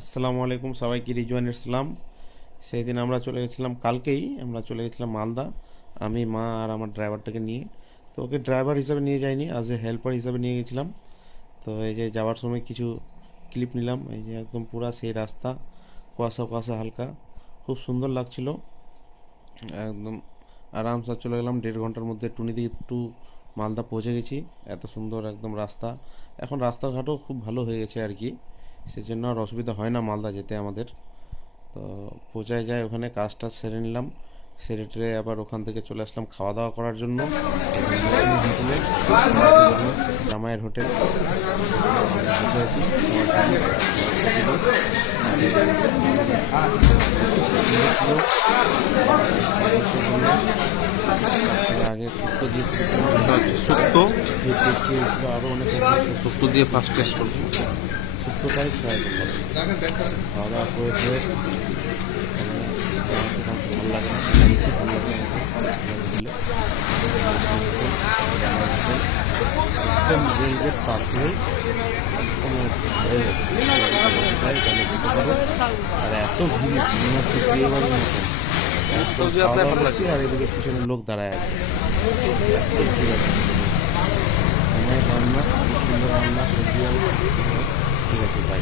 আসসালামু আলাইকুম সবাইকে রিজওয়ানের সালাম। সেই দিন আমরা চলে গেছিলাম, কালকেই আমরা চলে গেছিলাম মালদা, আমি মা আর আমার ড্রাইভারটাকে নিয়ে। তো ওকে ড্রাইভার হিসাবে নিয়ে যাইনি, আজ এ হেল্পার হিসাবে নিয়ে গেছিলাম। তো এই যে যাওয়ার সময় কিছু ক্লিপ নিলাম, এই যে একদম পুরা সেই রাস্তা, কুয়াশা কুয়াশা হালকা, খুব সুন্দর লাগছিল। একদম আরামসে চলে গেলাম, 1.5 ঘন্টার মধ্যে টুনিদি টু মালদা পৌঁছে গেছি। এত সুন্দর একদম রাস্তা, এখন রাস্তাঘাটও খুব ভালো হয়ে গেছে আর কি, সেজন্য আর অসুবিধা হয় না মালদা যেতে আমাদের। তো পৌঁছায় যায় ওখানে, কাজটা সেরে নিলাম, সেরে টেরে আবার ওখান থেকে চলে আসলাম খাওয়া দাওয়া করার জন্য হোটেলে, জামাইয়ের হোটেল। বসে আছি আগে শুক্তো দিয়েছিল, শুক্তো আরও অনেক শুক্তো দিয়ে ফার্স্ট টেস্ট করবো। শুক্তোটাই ট্রাই করলাম। খাওয়া দাওয়া করে ভালো লাগে না, বেশি ভালো লাগে আমাকে পারলে কোনো ভালো আর এত ভিড় মনে হচ্ছে বিয়েবাড়ির মতন। খাওয়া দাওয়া করছি আর এদিকে পিছনে লোক দাঁড়ায় আছে। ঠিক আছে, আমার রান্না খুব সুন্দর, রান্না সবজি, ঠিক আছে, তাই।